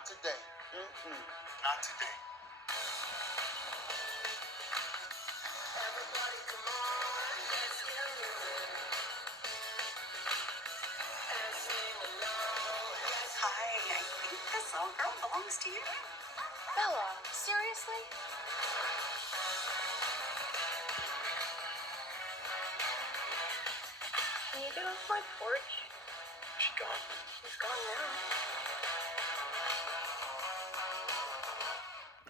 Not today. Mm-mm. Not today. Everybody come on, let's get moving. And sing along. Hi, I think this little girl belongs to you. Bella, seriously? Can you get off my porch? Is she gone? She's gone now.